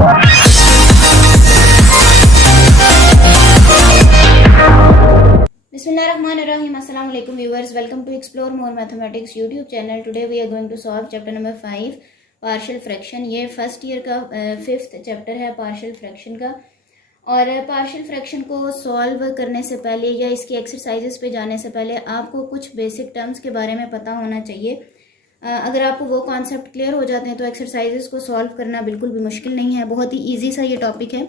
Bismillahirrahmanirrahim. Assalamu alaikum viewers. Welcome to Explore More Mathematics YouTube channel. Today we are going to solve chapter number 5 partial fraction. ये first year का fifth chapter है partial fraction का। और partial fraction को solve करने से पहले या इसकी एक्सरसाइजेस पे जाने से पहले आपको कुछ बेसिक टर्म्स के बारे में पता होना चाहिए। अगर आपको वो कॉन्सेप्ट क्लियर हो जाते हैं तो एक्सरसाइजेस को सॉल्व करना बिल्कुल भी मुश्किल नहीं है, बहुत ही ईजी सा ये टॉपिक है।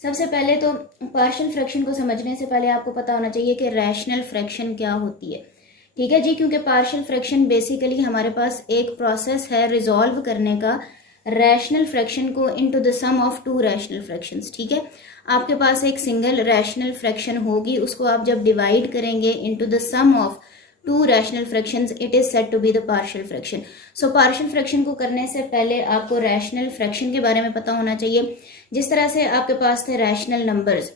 सबसे पहले तो पार्शियल फ्रैक्शन को समझने से पहले आपको पता होना चाहिए कि रैशनल फ्रैक्शन क्या होती है। ठीक है जी, क्योंकि पार्शियल फ्रैक्शन बेसिकली हमारे पास एक प्रोसेस है रिजॉल्व करने का रैशनल फ्रैक्शन को into the sum of two rational fractions. ठीक है, आपके पास एक सिंगल रैशनल फ्रैक्शन होगी, उसको आप जब डिवाइड करेंगे into the sum of two rational fractions it is said to be the partial fraction. So partial fraction को करने से पहले आपको रैशनल फ्रैक्शन के बारे में पता होना चाहिए। जिस तरह से आपके पास थे rational numbers,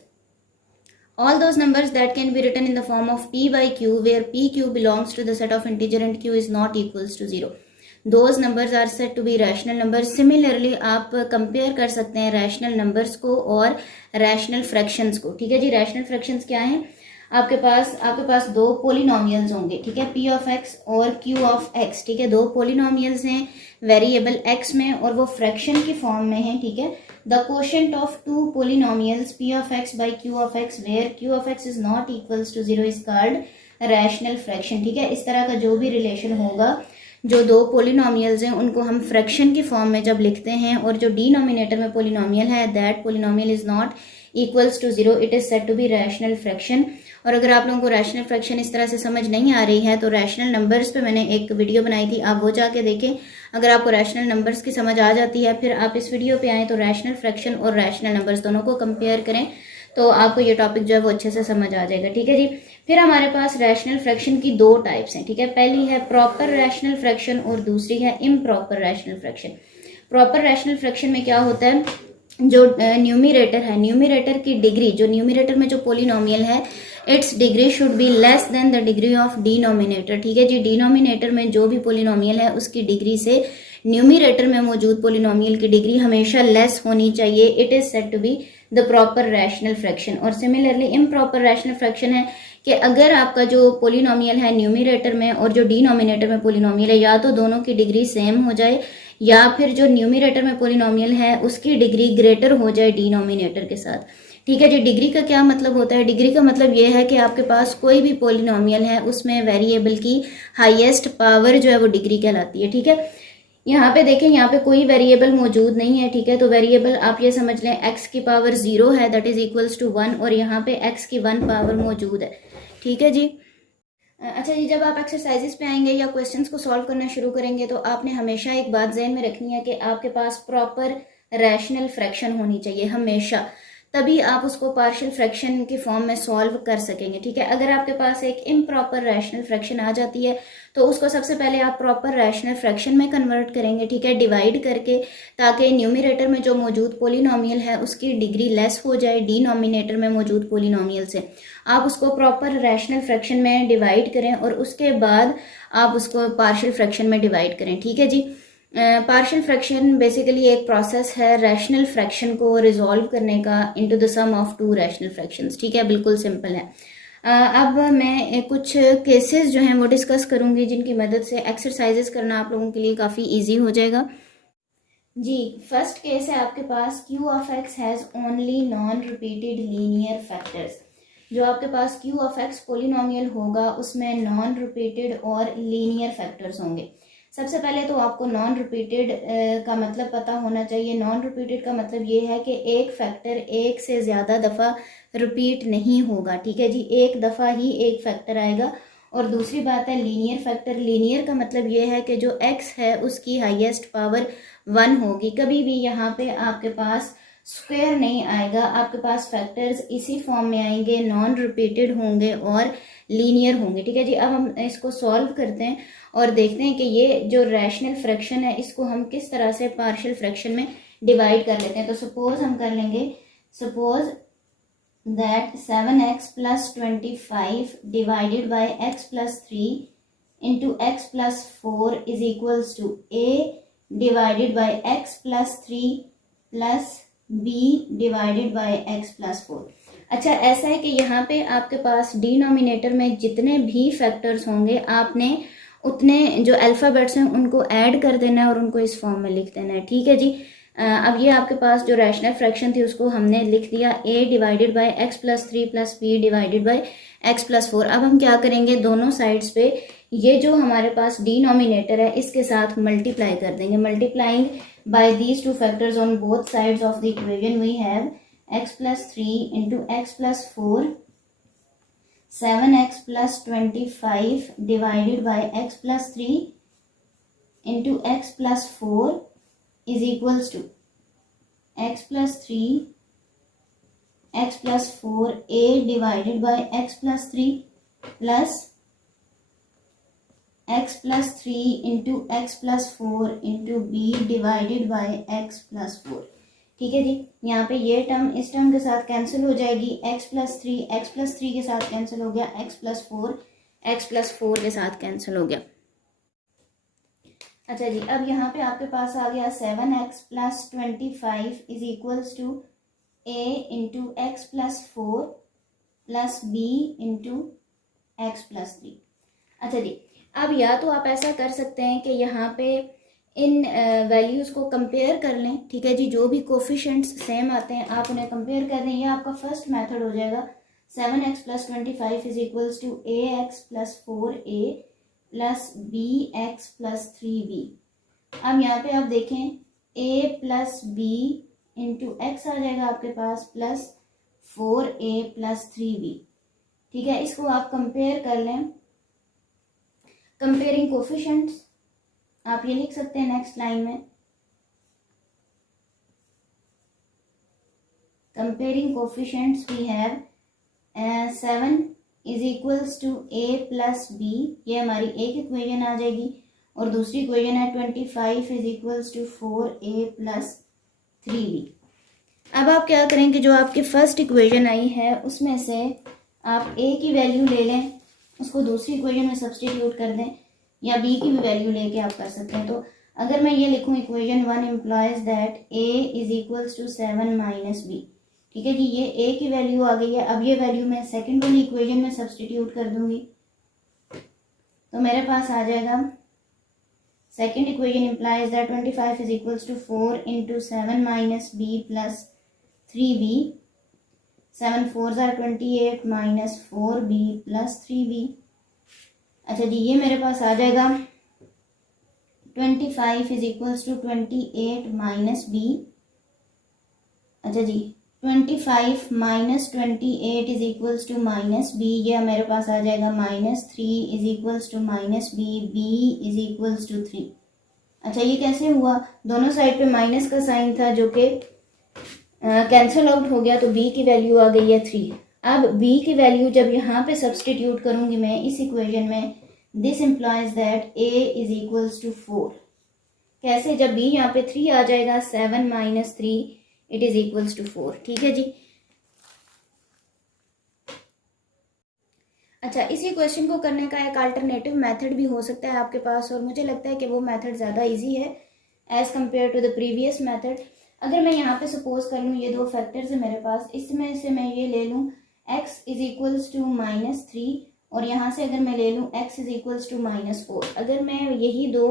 all those numbers that can be written in the form of p by q where pq belongs to the set of integer and q is not equals to 0, those numbers are said to be rational numbers. Similarly आप compare कर सकते हैं rational numbers को और rational fractions को। ठीक है जी, rational fractions क्या हैं? आपके पास दो पोलिनोमियल्स होंगे, ठीक है, p ऑफ x और q ऑफ x। ठीक है, दो पोलिनोमियल्स हैं वेरिएबल x में और वो फ्रैक्शन की फॉर्म में है। ठीक है, the quotient of two polynomials p of x by q of x where q of x is not equals to 0 is called rational fraction. ठीक है, इस तरह का जो भी रिलेशन होगा, जो दो पोलिनोमियल्स हैं उनको हम फ्रैक्शन की फॉर्म में जब लिखते हैं और जो डिनोमिनेटर में पोलिनोमियल है that polynomial is not equals to 0 it is said to be rational fraction. और अगर आप लोगों को रैशनल फ्रैक्शन इस तरह से समझ नहीं आ रही है तो रैशनल नंबर्स पे मैंने एक वीडियो बनाई थी, आप वो जाके देखें। अगर आपको रैशनल नंबर्स की समझ आ जाती है फिर आप इस वीडियो पे आएँ तो रैशनल फ्रैक्शन और रैशनल नंबर्स दोनों को कंपेयर करें तो आपको ये टॉपिक जो है वो अच्छे से समझ आ जाएगा। ठीक है जी, फिर हमारे पास रैशनल फ्रैक्शन की दो टाइप्स हैं। ठीक है, पहली है प्रॉपर रैशनल फ्रैक्शन और दूसरी है improper rational fraction. Proper rational fraction में क्या होता है, जो न्यूमिरेटर है, न्यूमिरेटर की डिग्री, जो न्यूमिरेटर में जो पोलिनोमियल है it's degree should be less than the degree of denominator. ठीक है जी, डिनोमिनेटर में जो भी पोलिनोमियल है उसकी डिग्री से न्यूमिरेटर में मौजूद पोलिनोमियल की डिग्री हमेशा लेस होनी चाहिए। It is said to be the proper rational fraction. और सिमिलरली इम्प्रॉपर रैशनल फ्रैक्शन है कि अगर आपका जो पोलिनोमियल है न्यूमिरेटर में और जो डिनोमिनेटर में पोलिनोमियल है या तो दोनों की डिग्री सेम हो जाए या फिर जो न्यूमिरेटर में पोलिनोमियल है उसकी डिग्री ग्रेटर हो जाए डिनोमिनेटर के साथ। ठीक है जी, डिग्री का क्या मतलब होता है? डिग्री का मतलब ये है कि आपके पास कोई भी पोलिनोमियल है उसमें वेरिएबल की हाईएस्ट पावर जो है वो डिग्री कहलाती है। ठीक है, यहाँ पे देखें, यहाँ पे कोई वेरिएबल मौजूद नहीं है। ठीक है, तो वेरिएबल आप ये समझ लें x की पावर 0 है दैट इज इक्वल्स टू 1 और यहाँ पे x की 1 पावर मौजूद है। ठीक है जी, अच्छा जी, जब आप एक्सरसाइजेस पे आएंगे या क्वेश्चंस को सॉल्व करना शुरू करेंगे तो आपने हमेशा एक बात ज़हन में रखनी है कि आपके पास प्रॉपर रैशनल फ्रैक्शन होनी चाहिए हमेशा, तभी आप उसको पार्शियल फ्रैक्शन की फॉर्म में सॉल्व कर सकेंगे। ठीक है, अगर आपके पास एक इम्प्रॉपर रैशनल फ्रैक्शन आ जाती है तो उसको सबसे पहले आप प्रॉपर रैशनल फ्रैक्शन में कन्वर्ट करेंगे। ठीक है, डिवाइड करके, ताकि न्यूमिरेटर में जो मौजूद पोलिनोमियल है उसकी डिग्री लेस हो जाए डिनोमिनेटर में मौजूद पोलिनोमियल से। आप उसको प्रॉपर रैशनल फ्रैक्शन में डिवाइड करें और उसके बाद आप उसको पार्शियल फ्रैक्शन में डिवाइड करें। ठीक है जी, पार्शियल फ्रैक्शन बेसिकली एक प्रोसेस है रैशनल फ्रैक्शन को रिजॉल्व करने का into the sum of two rational fractions. ठीक है, बिल्कुल सिंपल है। अब मैं कुछ केसेस जो हैं वो डिस्कस करूंगी जिनकी मदद से एक्सरसाइजेस करना आप लोगों के लिए काफ़ी इजी हो जाएगा जी। फर्स्ट केस है आपके पास q of x has only non repeated linear factors. जो आपके पास q ऑफ x पोलिनोमियल होगा उसमें नॉन रिपीटेड और लीनियर फैक्टर्स होंगे। सबसे पहले तो आपको नॉन रिपीटेड का मतलब पता होना चाहिए। नॉन रिपीटेड का मतलब ये है कि एक फैक्टर एक से ज़्यादा दफ़ा रिपीट नहीं होगा। ठीक है जी, एक दफ़ा ही एक फैक्टर आएगा। और दूसरी बात है लीनियर फैक्टर। लीनियर का मतलब ये है कि जो x है उसकी हाईएस्ट पावर 1 होगी। कभी भी यहाँ पे आपके पास स्क्वायर नहीं आएगा, आपके पास फैक्टर्स इसी फॉर्म में आएंगे, नॉन रिपीटेड होंगे और लीनियर होंगे। ठीक है जी, अब हम इसको सॉल्व करते हैं और देखते हैं कि ये जो रैशनल फ्रैक्शन है इसको हम किस तरह से पार्शियल फ्रैक्शन में डिवाइड कर लेते हैं। तो सपोज हम कर लेंगे, suppose that 7x plus 25 divided by x plus 3 into x plus 4 is equals to a divided by x plus 3 plus b divided by x plus 4। अच्छा, ऐसा है कि यहाँ पे आपके पास डिनोमिनेटर में जितने भी फैक्टर्स होंगे आपने उतने जो अल्फ़ाबेट्स हैं उनको ऐड कर देना है और उनको इस फॉर्म में लिख देना है। ठीक है जी। अब ये आपके पास जो रैशनल फ्रैक्शन थी उसको हमने लिख दिया a divided by x plus 3 plus b divided by x plus 4। अब हम क्या करेंगे, दोनों साइड्स पे ये जो हमारे पास डिनोमिनेटर है इसके साथ मल्टीप्लाई कर देंगे। Multiplying by these two factors on both sides of the equation we have x plus 3 into x plus 4 7x plus 25 divided by x plus 3 into x plus 4 is equals to x plus 3 x plus 4a divided by x plus 3 plus x plus 3 into x plus 4 into b divided by x plus 4। ठीक है जी। यहाँ पे ये term इस term के साथ cancel हो जाएगी, x plus 3 के साथ कैंसिल हो गया, x plus 4 के साथ कैंसिल हो गया। अच्छा जी, अब यहाँ पे आपके पास आ गया 7x plus 25 is equals to a into x plus 4 plus b into x plus 3। अच्छा जी, अब या तो आप ऐसा कर सकते हैं कि यहाँ पे इन वैल्यूज़ को कंपेयर कर लें। ठीक है जी, जो भी कोफिशिएंट्स सेम आते हैं आप उन्हें कंपेयर कर दें। ये आपका फर्स्ट मेथड हो जाएगा। 7x plus 25 is equals to ax plus 4a plus B x plus 3b। अब यहाँ पे आप देखें a plus B into x आ जाएगा आपके पास प्लस 4a प्लस 3b। ठीक है, इसको आप कंपेयर कर लें। कंपेयरिंग कोफिशिएंट्स आप ये लिख सकते हैं नेक्स्ट लाइन में, comparing coefficients we have 7 is equals to a plus b, ये हमारी एक इक्वेशन आ जाएगी, और दूसरी इक्वेशन है 25 is equals to 4a plus 3b। अब आप क्या करें कि जो आपकी फर्स्ट इक्वेशन आई है उसमें से आप a की वैल्यू ले लें, उसको दूसरी इक्वेशन में सब्सटीट्यूट कर दें, या b की भी वैल्यू लेके आप कर सकते हैं। तो अगर मैं ये लिखूं equation 1 implies that a is equals to 7 minus b। ठीक है जी, ये a की वैल्यू आ गई है। अब ये वैल्यू मैं सेकंड वाली इक्वेशन में सब्सटीट्यूट कर दूंगी, तो मेरे पास आ जाएगा second equation implies that 25 is equals to 4 into 7 minus b plus 3b। 7 4 ज़ार 28 माइनस 4b प्लस 3b। अच्छा जी, ये मेरे पास आ जाएगा 25 is equals to 28 minus b। अच्छा जी, 25 minus 28 is equals to minus b, ये मेरे पास आ जाएगा minus 3 is equals to minus b, b is equals to 3। अच्छा, ये कैसे हुआ? दोनों साइड पे माइनस का साइन था जो कि कैंसिल आउट हो गया, तो b की वैल्यू आ गई है 3। अब b की वैल्यू जब यहाँ पे सब्सटीट्यूट करूंगी मैं इस इक्वेशन में, this implies that a is equals to 4। कैसे? जब b यहाँ पे 3 आ जाएगा, 7 minus 3 it is equals to 4। ठीक है जी। अच्छा, इसी क्वेश्चन को करने का एक अल्टरनेटिव मेथड भी हो सकता है आपके पास, और मुझे लगता है कि वो मेथड ज़्यादा इजी है as compare to the previous method. अगर मैं यहाँ पे सपोज कर लूँ ये दो फैक्टर्स है मेरे पास, इसमें से मैं ये ले लूँ x is equals to minus 3, और यहाँ से अगर मैं ले लूँ x is equals to minus 4। अगर मैं यही दो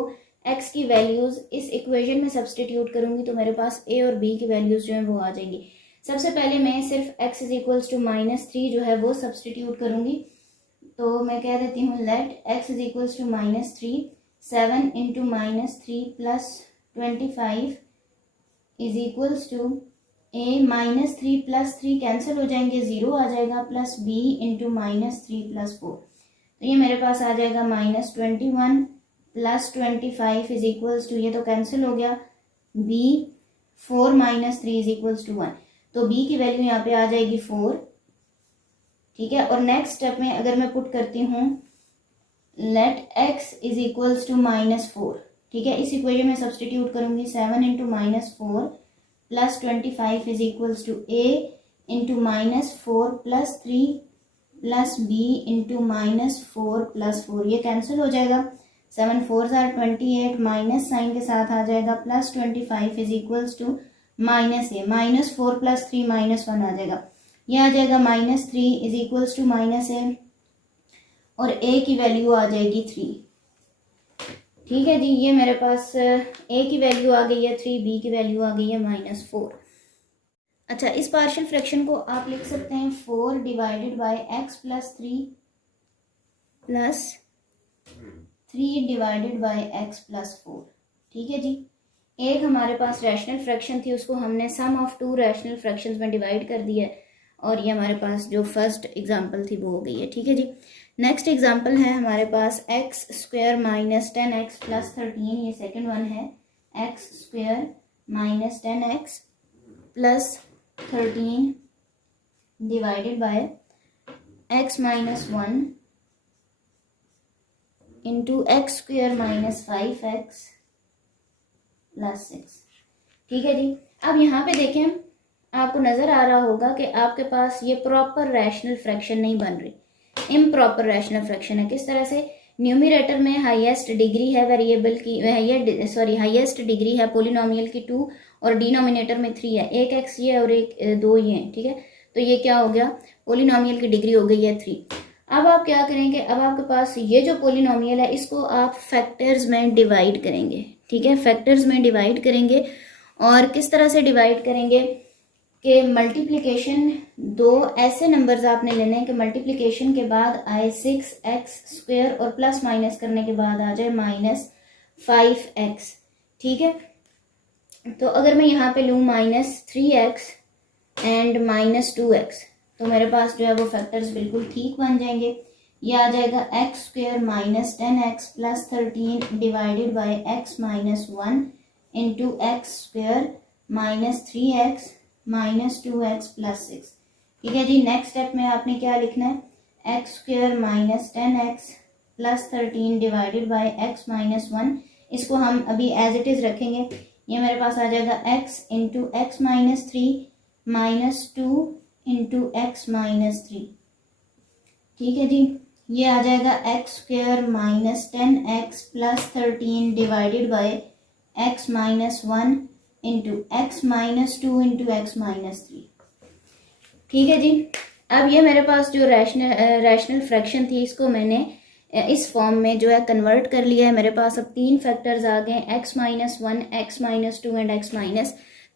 x की वैल्यूज़ इस इक्वेशन में सब्सटीट्यूट करूँगी तो मेरे पास a और b की वैल्यूज़ जो है वो आ जाएंगी। सबसे पहले मैं सिर्फ x is equals to minus 3 जो है वो सब्सटीट्यूट करूँगी, तो मैं कह देती हूँ let x is equals to minus 3, 7 into minus 3 plus 25 is equals to a minus 3 plus 3 cancel हो जाएंगे, 0 आ जाएगा, plus b into minus 3 plus 4। तो ये मेरे पास आ जाएगा minus 21 plus 25 is equals to, ये तो कैंसिल हो गया, b 4 minus 3 is equals to 1। तो b की वैल्यू यहाँ पे आ जाएगी 4। ठीक है, और नेक्स्ट स्टेप में अगर मैं पुट करती हूँ let x is equals to minus 4। ठीक है, इस इक्वेशन में सब्सटीट्यूट करूंगी, 7 into minus 4 plus 25 is equals to a into minus 4 plus 3 plus b into minus 4 plus 4, ये कैंसिल हो जाएगा, 7 4 ज़ार 28 माइनस साइन के साथ आ जाएगा, plus 25 is equals to minus A, -4 + 3 -1 आ जाएगा। यह आ जाएगा -3 इज इक्वल्स टू -a और a की वैल्यू आ जाएगी 3। ठीक है जी, ये मेरे पास a की वैल्यू आ गई है 3, b की वैल्यू आ गई है -4। अच्छा, इस पार्शियल फ्रैक्शन को आप लिख सकते हैं 4 divided by x + 3 divided by x + 4। ठीक है जी, एक हमारे पास रैशनल फ्रैक्शन थी, उसको हमने सम ऑफ 2 रैशनल फ्रैक्शंस में डिवाइड कर दिया है और ये हमारे पास जो फर्स्ट एग्जांपल थी वो हो गई है। ठीक है जी, नेक्स्ट एग्जांपल है हमारे पास x² - 10x + 13, ये सेकंड वन है। x² - 10x + 13 divided by x - 1 into x² - 5x + 6। ठीक है जी, अब यहाँ पे देखें, आपको नजर आ रहा होगा कि आपके पास ये प्रॉपर रैशनल फ्रैक्शन नहीं बन रही, इम्प्रॉपर रैशनल फ्रैक्शन है। किस तरह से? न्यूमरेटर में हाईएस्ट डिग्री है वेरिएबल की, हाईएस्ट डिग्री है पोलिनोमियल की 2 और डिनोमिनेटर में 3 है, एक x ये और एक 2 ये है। ठीक है, तो ये क्या हो गया? पोलिनोमियल की डिग्री हो गई है 3। अब आप क्या करेंगे? अब आपके पास ये जो पोलिनोमियल है इसको आप फैक्टर्स में डिवाइड करेंगे। ठीक है, फैक्टर्स में डिवाइड करेंगे। और किस तरह से डिवाइड करेंगे कि मल्टीप्लिकेशन, 2 ऐसे नंबर्स आपने लेने हैं कि मल्टीप्लिकेशन के बाद आए 6x² और प्लस माइनस करने के बाद आ जाए -5x। ठीक है, तो अगर मैं यहाँ पे लूँ -3x एंड -2x, तो मेरे पास जो है वो फैक्टर्स बिल्कुल ठीक बन जाएंगे। ये आ जाएगा x² - 10x + 13 divided by x - 1 into x² - 3x - 2x + 6। ठीक है जी, नेक्स्ट स्टेप में आपने क्या लिखना है? x² - 10x + 13 divided by x - 1, इसको हम अभी एज इट इज रखेंगे। ये मेरे पास आ जाएगा x into x - 3 -2 into x - 3। ठीक है जी, ये आ जाएगा x² - 10x + 13 divided by x - 1 into x - 2 into x - 3। ठीक है जी, अब ये मेरे पास जो रैशनल फ्रैक्शन थी इसको मैंने इस फॉर्म में जो है कन्वर्ट कर लिया है। मेरे पास अब 3 फैक्टर्स आ गए, x - 1, x - 2 एंड x -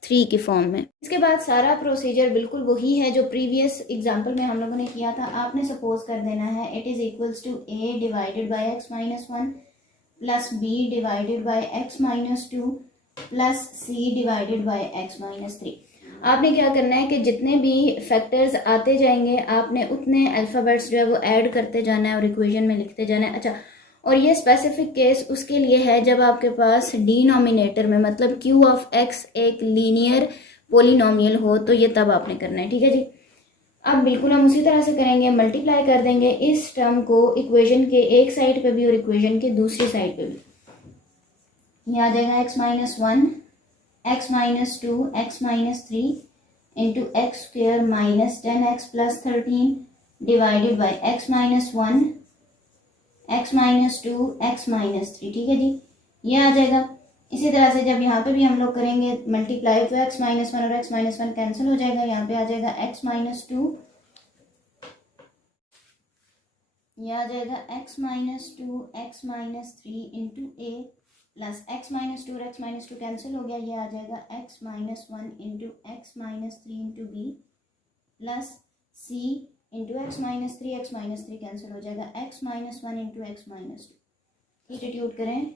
3 की फॉर्म में। इसके बाद सारा प्रोसीजर बिल्कुल वही है जो प्रीवियस एग्जांपल में हम लोगों ने किया था। आपने सपोज कर देना है it is equals to a divided by x - 1 plus b divided by x - 2 plus c divided by x - 3। आपने क्या करना है कि जितने भी फैक्टर्स आते जाएंगे आपने उतने अल्फ़ाबेट्स जो है वो ऐड करते जाना है और इक्वेशन में लिखते जाना है। अच्छा, और ये स्पेसिफिक केस उसके लिए है जब आपके पास डिनोमिनेटर में मतलब q(x) एक लीनियर पोलिनोमियल हो, तो ये तब आपने करना है। ठीक है जी, अब बिल्कुल हम उसी तरह से करेंगे, मल्टीप्लाई कर देंगे इस टर्म को इक्वेशन के एक साइड पे भी और इक्वेशन के दूसरी साइड पे भी। ये आ जाएगा x - 1, x - 2, x - 3 into x² - 10x + 13 divided by x - 1, x - 2, x - 3। ठीक है जी, ये आ जाएगा। इसी तरह से जब यहाँ पे भी हम लोग करेंगे मल्टीप्लाई, तो x - 1 और x - 1 कैंसिल हो जाएगा। यहाँ पे आ जाएगा x - 2, ये आ जाएगा x - 2, x - 3 into a plus x - 2 और x - 2 कैंसिल हो गया। ये आ जाएगा x - 1 into x - 3 into b plus c into x - 3, x - 3 cancel हो जाएगा x - 1 इंटू x - 2। सब्स्टिट्यूट करें,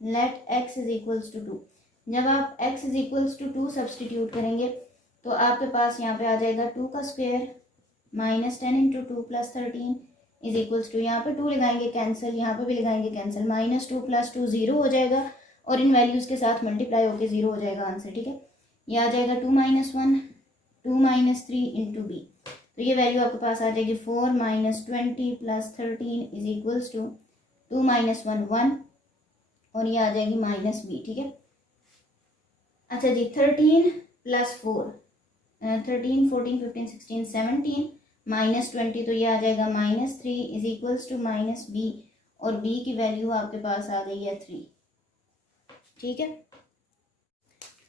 let x is equals to 2। जब आप x is equals to 2 substitute करेंगे तो आपके पास यहाँ पे आ जाएगा 2 का square -10 into 2 plus 13 is equals to, यहाँ पे 2 लगाएंगे कैंसिल, यहाँ पे भी लगाएंगे कैंसिल, -2 + 2 0 हो जाएगा और इन वैल्यूज के साथ मल्टीप्लाई होकर 0 हो जाएगा आंसर। ठीक है, ये आ जाएगा 2 - 1, 2 - 3 इंटू b, तो ये वैल्यू आपके पास आ जाएगी 4 - 20 + 13 इज इक्वल्स टू 2 - 1 1 और ये आ जाएगी -b। ठीक है, अच्छा जी, 13 + 4 13 14 15 16 17 -20, तो ये आ जाएगा -3 इज इक्वल्स टू -b और b की वैल्यू आपके पास आ गई है 3। ठीक है,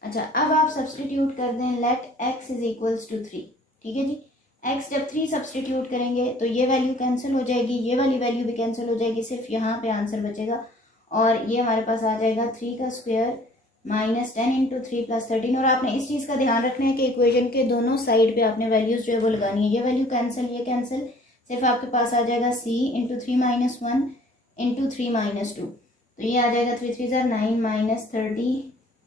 अच्छा, अब आप सब्सटीट्यूट कर दें let x is equals to 3। ठीक है जी, x जब 3 सब्सटीट्यूट करेंगे तो ये वैल्यू कैंसिल हो जाएगी, ये वाली वैल्यू भी कैंसिल हो जाएगी, सिर्फ यहाँ पे आंसर बचेगा और ये हमारे पास आ जाएगा 3 का स्क्वायर माइनस 10 इंटू 3 प्लस 13। और आपने इस चीज़ का ध्यान रखना है कि इक्वेशन के दोनों साइड पे आपने वैल्यूज जो है वो लगानी है। ये वैल्यू कैंसिल, ये कैंसिल, सिर्फ आपके पास आ जाएगा c into 3 minus 1 into 3 minus 2। तो ये आ जाएगा 3 3 9 minus 30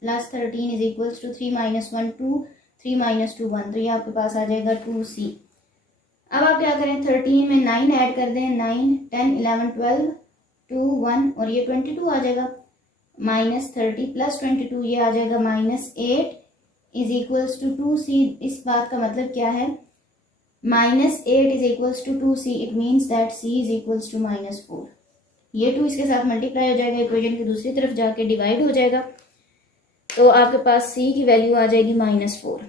plus 13 is equals to 3 minus 1 2, 3 minus 2 1। तो ये आपके पास आ जाएगा 2c। अब आप क्या करें, 13 में 9 ऐड कर दें, 9 10 11 12 2 1 और ये 22 आ जाएगा, माइनस 30 प्लस 22 ये आ जाएगा minus 8 is equals to 2c। इस बात का मतलब क्या है, minus 8 is equals to 2c, it means that c is equals to minus 4। ये 2 इसके साथ मल्टीप्लाई हो जाएगा, इक्वेशन की दूसरी तरफ जाके डिवाइड हो जाएगा, तो आपके पास c की वैल्यू आ जाएगी माइनस 4।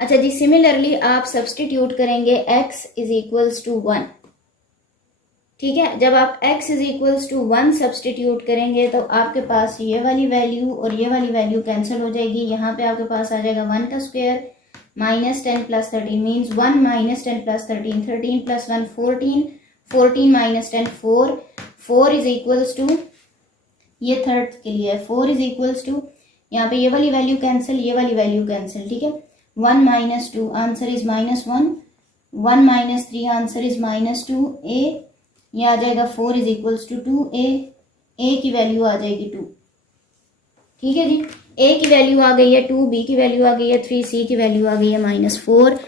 अच्छा जी, सिमिलरली आप सब्सटीट्यूट करेंगे x इज इक्वल्स टू 1। ठीक है, जब आप x is equals to 1 substitute करेंगे तो आपके पास ये वाली वैल्यू और ये वाली वैल्यू कैंसिल हो जाएगी। यहाँ पे आपके पास आ जाएगा 1 का square minus 10 plus 13 means 1 minus 10 plus 13, 13 plus 1 14, 14 minus 10 4, 4 is equals to, ये थर्ड के लिए है, 4 इज इक्वल्स टू, यहाँ पे ये वाली वैल्यू कैंसिल, ये वाली वैल्यू कैंसिल। ठीक है, 1 minus 2 answer is minus 1, 1 minus 3 answer is minus 2 a, ये आ जाएगा 4 is equals to 2a, a की वैल्यू आ जाएगी 2। ठीक है जी, a की वैल्यू आ गई है 2, b की वैल्यू आ गई है 3, c की वैल्यू आ गई है minus 4।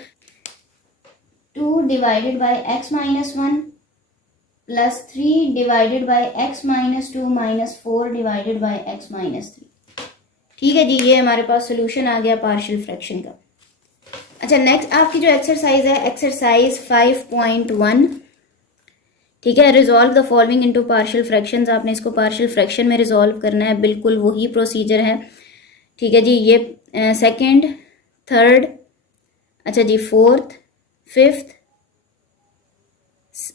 2 divided by x minus 1 plus 3 divided by x minus 2 minus 4 divided by x minus 3। ठीक है जी, ये हमारे पास सोल्यूशन आ गया पार्शियल फ्रैक्शन का। अच्छा, नेक्स्ट आपकी जो एक्सरसाइज है, एक्सरसाइज 5.1। ठीक है, resolve the following into partial fractions. आपने इसको पार्शियल फ्रैक्शन में रिजॉल्व करना है, बिल्कुल वही प्रोसीजर है। ठीक है जी, ये सेकंड, थर्ड, अच्छा जी फोर्थ, फिफ्थ,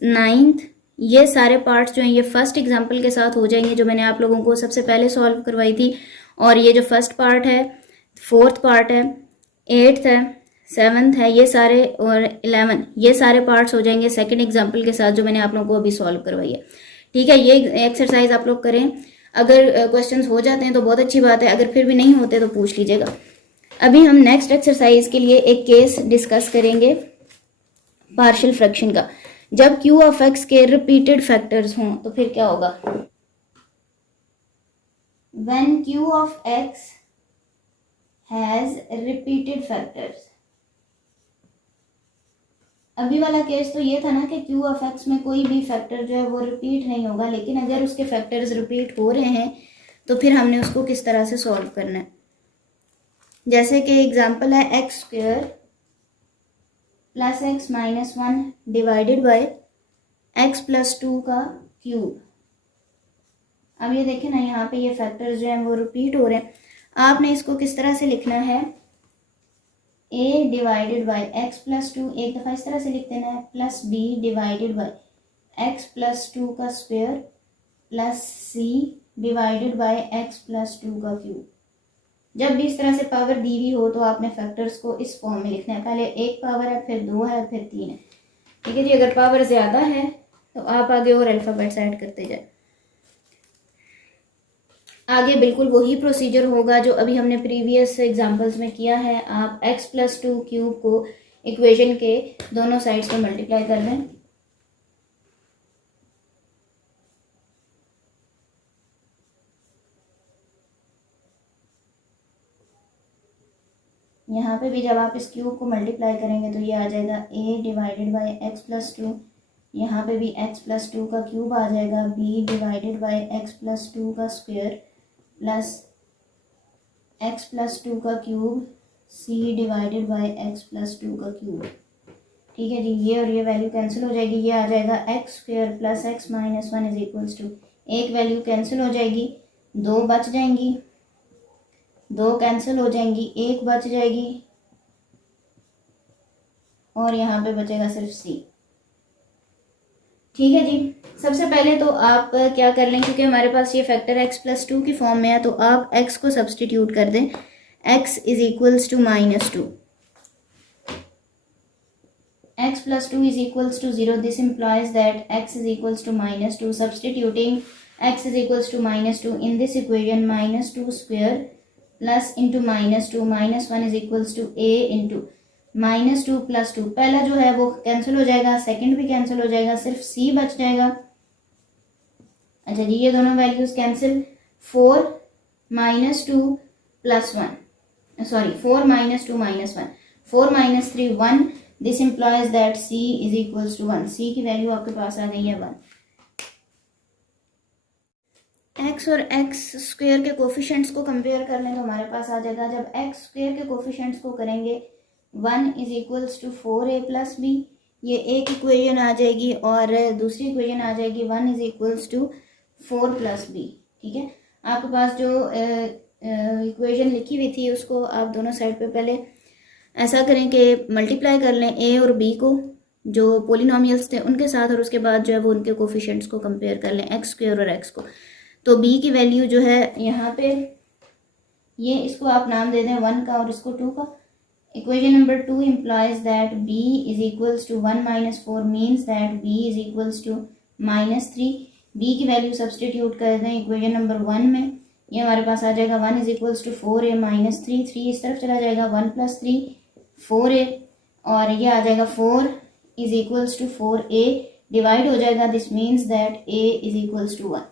नाइन्थ, ये सारे पार्ट्स जो हैं ये फर्स्ट एग्जाम्पल के साथ हो जाएंगे जो मैंने आप लोगों को सबसे पहले सॉल्व करवाई थी। और ये जो फर्स्ट पार्ट है, फोर्थ पार्ट है, एट्थ है, सेवन्थ है, ये सारे, और 11, ये सारे पार्ट्स हो जाएंगे सेकंड एग्जाम्पल के साथ जो मैंने आप लोगों को अभी सॉल्व करवाई है। ठीक है, ये एक्सरसाइज आप लोग करें, अगर क्वेश्चंस हो जाते हैं तो बहुत अच्छी बात है, अगर फिर भी नहीं होते तो पूछ लीजिएगा। अभी हम नेक्स्ट एक्सरसाइज के लिए एक केस डिस्कस करेंगे पार्शियल फ्रैक्शन का। जब q ऑफ x के रिपीटेड फैक्टर्स हों तो फिर क्या होगा। When q of x has repeated factors, अभी वाला केस तो ये था ना कि q ऑफ x में कोई भी फैक्टर जो है वो रिपीट नहीं होगा, लेकिन अगर उसके फैक्टर्स रिपीट हो रहे हैं तो फिर हमने उसको किस तरह से सॉल्व करना है। जैसे कि एग्जांपल है x square plus x minus 1 divided by x plus 2 का क्यूब। अब ये देखें ना, यहाँ पे ये फैक्टर्स जो हैं वो रिपीट हो रहे हैं। आपने इसको किस तरह से लिखना है, a divided by x plus 2, एक दफ़ा इस तरह से लिख देना है, plus b divided by x plus 2 का square plus c divided by x plus 2 का क्यूब। जब भी इस तरह से पावर दी हुई हो तो आपने फैक्टर्स को इस फॉर्म में लिखना है, पहले एक पावर है, फिर 2 है, फिर 3 है। ठीक है जी, अगर पावर ज़्यादा है तो आप आगे और अल्फ़ाबेट्स ऐड करते जाए। आगे बिल्कुल वही प्रोसीजर होगा जो अभी हमने प्रीवियस एग्जांपल्स में किया है। आप x प्लस 2 क्यूब को इक्वेशन के दोनों साइड्स पर मल्टीप्लाई कर दें। यहाँ पे भी जब आप इस क्यूब को मल्टीप्लाई करेंगे तो ये आ जाएगा a divided by x plus 2, यहाँ पे भी x प्लस 2 का क्यूब आ जाएगा, b divided by x plus 2 का स्क्वायर प्लस x प्लस 2 का cube, c divided by x plus 2 का क्यूब। ठीक है जी, ये और ये वैल्यू कैंसिल हो जाएगी, ये आ जाएगा x square plus x minus 1 is equals to, एक वैल्यू कैंसिल हो जाएगी, 2 बच जाएंगी, 2 कैंसिल हो जाएंगी, 1 बच जाएगी और यहाँ पे बचेगा सिर्फ c। ठीक है जी। सबसे पहले तो आप क्या कर लें, क्योंकि हमारे पास ये फैक्टर x+2 की फॉर्म में है, तो आप x को सब्सटीट्यूट कर दें। x is equals to -2, x+2 is equals to 0. This implies that x is equals to -2. Substituting x is equals to -2 in this equation, -2 square plus into -2, -1 is equals to a into -2 plus 2. पहला जो है वो cancel हो जाएगा, second भी cancel हो जाएगा, सिर्फ c बच जाएगा। अच्छा जी, ये दोनों values cancel. 4 -2 plus 1, sorry 4 -2 -1, 4 - 3 1. This implies that c is equals to 1। c की वैल्यू आपके पास आ गई है 1। x और x स्क्वेयर के कोफिशिएंट्स को कंपेयर कर लें तो हमारे पास आ जाएगा, जब x स्क्वेयर के कोफिशिएंट्स को करेंगे 1 is equals to 4a plus b, ये एक इक्वेशन आ जाएगी, और दूसरी इक्वेशन आ जाएगी 1 is equals to 4 plus b। ठीक है, आपके पास जो इक्वेशन लिखी हुई थी उसको आप दोनों साइड पे पहले ऐसा करें कि मल्टीप्लाई कर लें a और b को, जो पोलिनोमियल्स थे उनके साथ, और उसके बाद जो है वो उनके कोफिशिएंट्स को कंपेयर कर लें, x स्क्वेयर और x को। तो b की वैल्यू जो है यहाँ पे, ये इसको आप नाम दे दें 1 का और इसको 2 का। Equation number 2 implies that b is equals to 1 - 4 means that b is equals to -3। b की वैल्यू सब्सटीट्यूट कर दें इक्वेशन नंबर 1 में, ये हमारे पास आ जाएगा 1 इज इक्वल्स टू 4a -3, 3 इस तरफ चला जाएगा, 1 + 3 4a, और ये आ जाएगा 4 is equals to 4a, divide हो जाएगा, this means that a is equals to 1।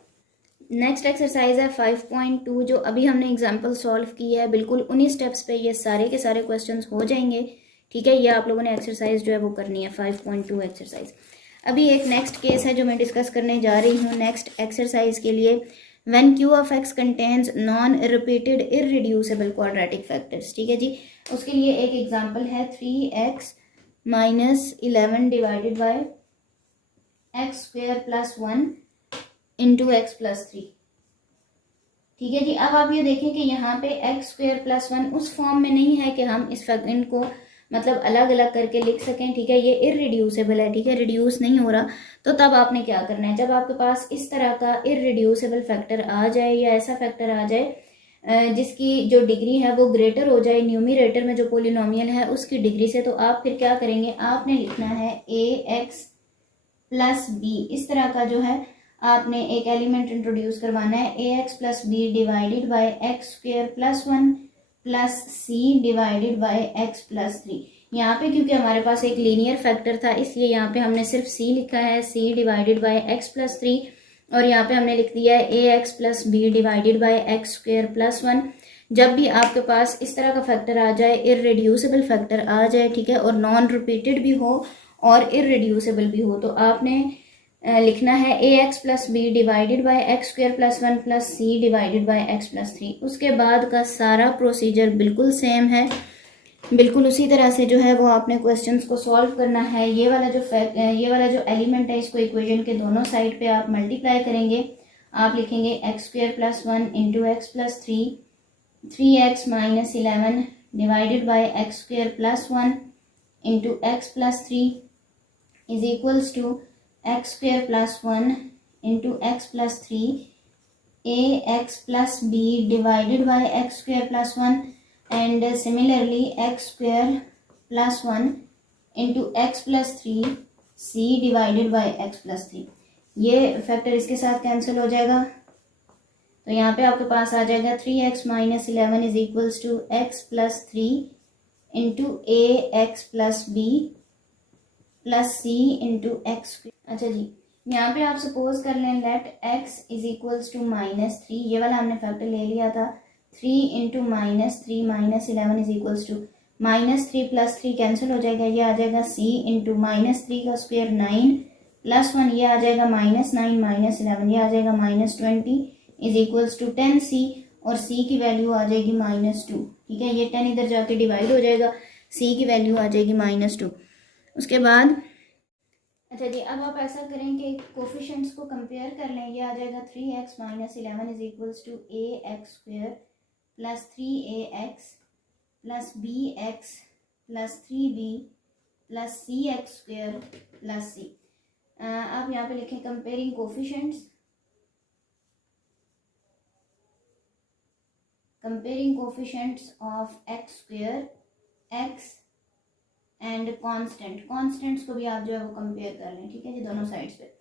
Next exercise है 5.2, जो अभी हमने एग्जाम्पल सॉल्व की है, बिल्कुल उन्हीं स्टेप्स पे ये सारे के सारे क्वेश्चंस हो जाएंगे। ठीक है, ये आप लोगों ने एक्सरसाइज जो है वो करनी है 5.2 एक्सरसाइज। अभी एक नेक्स्ट केस है जो मैं डिस्कस करने जा रही हूँ नेक्स्ट एक्सरसाइज के लिए। When q of x contains non repeated irreducible quadratic factors. ठीक है जी, उसके लिए एक एग्जाम्पल है 3x - 11 divided by x² + 1 into x + 3। ठीक है जी, अब आप ये देखें कि यहाँ पे x² + 1 उस फॉर्म में नहीं है कि हम इस फैक्टर को मतलब अलग अलग करके लिख सकें। ठीक है, ये इररिड्यूसिबल है, ठीक है, रिड्यूस नहीं हो रहा। तो तब आपने क्या करना है, जब आपके पास इस तरह का इररिड्यूसिबल फैक्टर आ जाए या ऐसा फैक्टर आ जाए जिसकी जो डिग्री है वो ग्रेटर हो जाए न्यूमरेटर में जो पोलिनोमियल है उसकी डिग्री से, तो आप फिर क्या करेंगे, आपने लिखना है ax + b। इस तरह का जो है आपने एक एलिमेंट इंट्रोड्यूस करवाना है, ax + b divided by x² + 1 plus c divided by x + 3। यहाँ पे क्योंकि हमारे पास एक लीनियर फैक्टर था इसलिए यहाँ पे हमने सिर्फ c लिखा है, c डिवाइडेड बाय x + 3, और यहाँ पे हमने लिख दिया है ax + b divided by x² + 1। जब भी आपके पास इस तरह का फैक्टर आ जाए, इररिड्यूसिबल फैक्टर आ जाए, ठीक है, और नॉन रिपीटेड भी हो और इररिड्यूसिबल भी हो, तो आपने लिखना है ax + b divided by x² + 1 plus c divided by x + 3। उसके बाद का सारा प्रोसीजर बिल्कुल सेम है, बिल्कुल उसी तरह से जो है वो आपने क्वेश्चंस को सॉल्व करना है। ये वाला जो एलिमेंट है इसको इक्वेशन के दोनों साइड पे आप मल्टीप्लाई करेंगे। आप लिखेंगे x² + 1 into x + 3, 3x - 11 divided by x² + 1 into x + 3 is equals to x² + 1 into x + 3 ax + b divided by x² + 1 and similarly x² + 1 into x + 3 c divided by x + 3। ये factor इसके साथ cancel हो जाएगा, तो यहाँ पे आपके पास आ जाएगा 3x - 11 is equals to x + 3 into ax + b plus c into x. अच्छा जी, यहाँ पे आप सपोज कर लें let x is equals to -3, ये वाला हमने फैक्टर ले लिया था, 3 into -3 - 11 is equals to -3 + 3 cancel हो जाएगा, ये आ जाएगा c इंटू -3 का स्क्वायर 9 + 1, ये आ जाएगा -9 - 11, ये आ जाएगा -20 इज इक्वल्स टू 10c, और c की वैल्यू आ जाएगी -2। ठीक है, ये 10 इधर जाके डिवाइड हो जाएगा, c की वैल्यू आ जाएगी -2। उसके बाद अच्छा जी, अब आप ऐसा करें कि कोफिशिएंट्स को कंपेयर कर लें, ये आ जाएगा 3x - 11 is equals to ax² + 3ax + bx + 3b + cx² + c। आप यहाँ पे लिखें comparing coefficients, comparing coefficients of x square, x and constant, constants को भी आप जो है वो कंपेयर कर लें, ठीक है जी, दोनों साइड्स पे।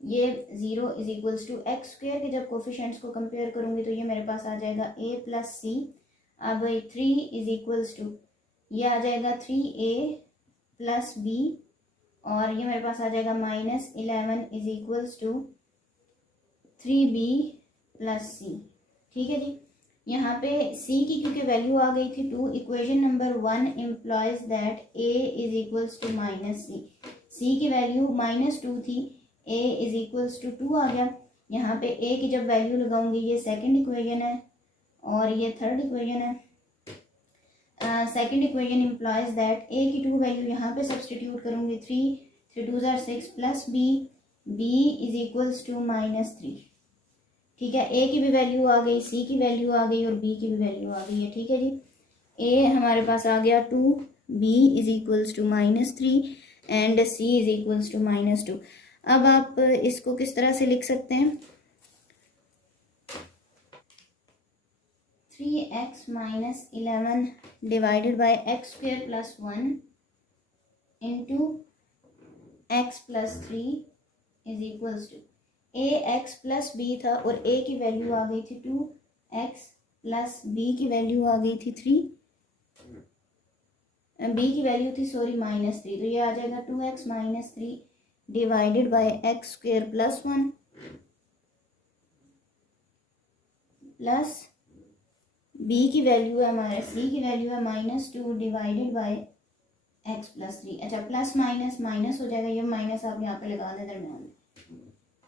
ये 0 is equals to x square के जब कोफिशेंट्स को कंपेयर करूंगी तो ये मेरे पास आ जाएगा a प्लस सी। अब 3 इज इक्वल्स टू ये आ जाएगा 3a प्लस b, और ये मेरे पास आ जाएगा -11 is equals to 3b plus C, ठीक है जी। यहाँ पे c की क्योंकि वैल्यू आ गई थी 2, equation number 1 implies that a is equals to -c, c की वैल्यू -2 थी, a इज इक्वल्स टू 2 आ गया। यहाँ पे a की जब वैल्यू लगाऊंगी, ये सेकंड इक्वेशन है और ये थर्ड इक्वेशन है। Second equation employees that a की 2 वैल्यू यहाँ पे सब्सटीट्यूट करूंगी, 3 2 ज़ार 6 plus b is equals to -3, ठीक है। a की भी वैल्यू आ गई, c की वैल्यू आ गई और b की भी वैल्यू आ गई है, ठीक है जी। a हमारे पास आ गया 2, b is equals to -3 and c is equals to -2। अब आप इसको किस तरह से लिख सकते हैं, 3x - 11 divided by x square plus 1 into x plus 3 is equals to a x plus b था और a की वैल्यू आ गई थी 2x प्लस b की वैल्यू आ गई थी 3, b की वैल्यू थी -3, तो ये आ जाएगा 2x - 3 divided by x square plus 1 plus b की वैल्यू है हमारे, c की वैल्यू है -2 डिवाइडेड बाय एक्स प्लस 3। अच्छा, प्लस माइनस माइनस हो जाएगा, ये माइनस आप यहाँ पे लगा दें दरम्यान में,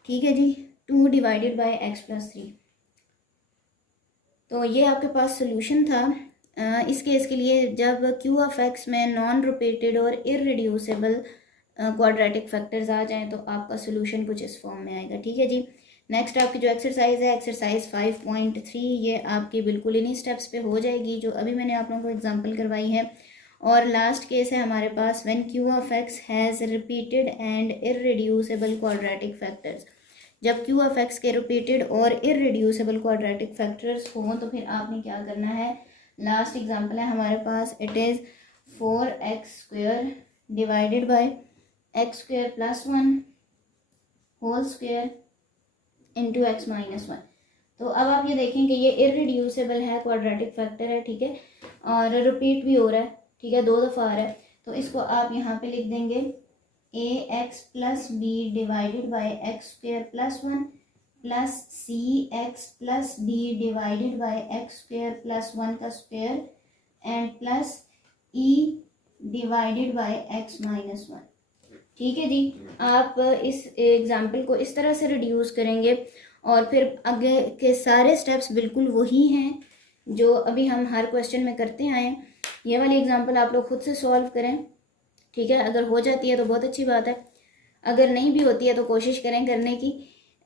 ठीक है जी। 2 डिवाइडेड बाय एक्स प्लस 3, तो ये आपके पास सोल्यूशन था इस केस के लिए जब q ऑफ x में नॉन रिपीटेड और इररिड्यूसिबल क्वाड्रेटिक फैक्टर्स आ जाएं तो आपका सोल्यूशन कुछ इस फॉर्म में आएगा, ठीक है जी। नेक्स्ट आपकी जो एक्सरसाइज है, एक्सरसाइज 5.3, ये आपकी बिल्कुल इन्हीं स्टेप्स पे हो जाएगी जो अभी मैंने आप लोगों को एग्जांपल करवाई है। और लास्ट केस है हमारे पास, when q of x has repeated and irreducible quadratic factors, जब q ऑफ x के रिपीटेड और इररिड्यूसिबल क्वाड्रेटिक फैक्टर्स हों तो फिर आपने क्या करना है। लास्ट एग्जांपल है हमारे पास, it is 4x² divided by x² plus 1 whole square into x minus 1। तो अब आप ये देखें कि ये इररिड्यूसिबल है, क्वाड्रेटिक फैक्टर है, ठीक है, और रिपीट भी हो रहा है, ठीक है, 2 दफ़ा आ रहा है। तो इसको आप यहाँ पे लिख देंगे ax plus b divided by x² plus 1 plus cx plus b divided by x² plus 1 का square and plus e divided by x minus 1, ठीक है जी। आप इस एग्जाम्पल को इस तरह से रिड्यूस करेंगे और फिर आगे के सारे स्टेप्स बिल्कुल वही हैं जो अभी हम हर क्वेश्चन में करते आए। ये वाली एग्जाम्पल आप लोग खुद से सॉल्व करें, ठीक है। अगर हो जाती है तो बहुत अच्छी बात है, अगर नहीं भी होती है तो कोशिश करें करने की।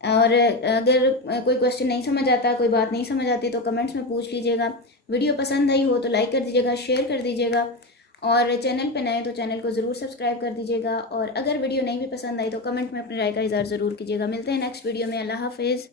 और अगर कोई क्वेश्चन नहीं समझ आता, कोई बात नहीं समझ आती तो कमेंट्स में पूछ लीजिएगा। वीडियो पसंद आई हो तो लाइक कर दीजिएगा, शेयर कर दीजिएगा, और चैनल पे नए तो चैनल को ज़रूर सब्सक्राइब कर दीजिएगा। और अगर वीडियो नहीं भी पसंद आई तो कमेंट में अपनी राय का इज़हार ज़रूर कीजिएगा। मिलते हैं नेक्स्ट वीडियो में। अल्लाह हाफिज़।